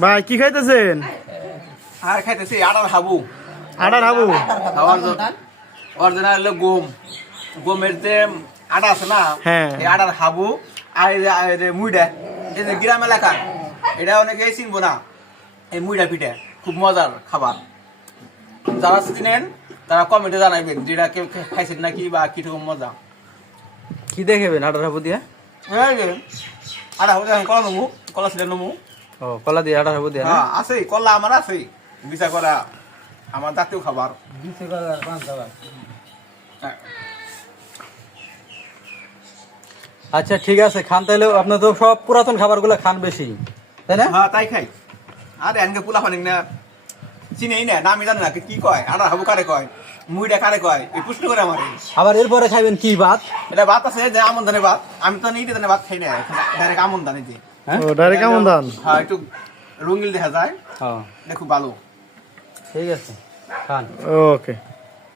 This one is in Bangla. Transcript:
ভাই কি খাইতেছেন? আর খাইতেছি আটার হাবু। আটার হাবু? অরিজিনাল হলো গম, গমের যে আটা আছে না, হ্যাঁ। এই আটার হাবু। আর এই যে মুইডা, এই যে গ্রাম এলাকা, এটা অনেকে চিনবো না। এই মুইডা পিঠা খুব মজার খাবার। যারা চিনেন তারা কমেন্টে জানাবেন যেটা কেউ খাইছেন নাকি বা কিরকম মজা। কি দেখাবেন আটার হাবু দিয়া? এই যে আটা হাবু কলা নমু, কলা ছিলেন নমু। ও কলা দিয়ে আটার হাবু দিয়া না? হ্যাঁ আছে, কলা আমার আছে, বিচা করা আমার জাতীয় খাবার। আচ্ছা ঠিক আছে, খান তাইলে। আপনি তো সব পুরাতন খাবারগুলো খান বেশি, তাই না? হ্যাঁ তাই খাই। আর এনকে পোলা পানি না চিনেই না, নামই জানে না কি কয়, আটার হাবু কারে কয়, মুইটা কারে কয়, এই প্রশ্ন করে আমার। আবার এরপরে খাইবেন কি ভাত? এটা ভাত আছে যে আমন ধানের ভাত, আমি তো নিতে ধানের ভাত খাই না, ডাইরেক্ট আমন ধানে যে। হ্যাঁ ও ডাইরেক্ট কেমন দান? হ্যাঁ একটু রঙিল দেখা যায়, ও এটা খুব ভালো। ঠিক আছে, খান। ওকে।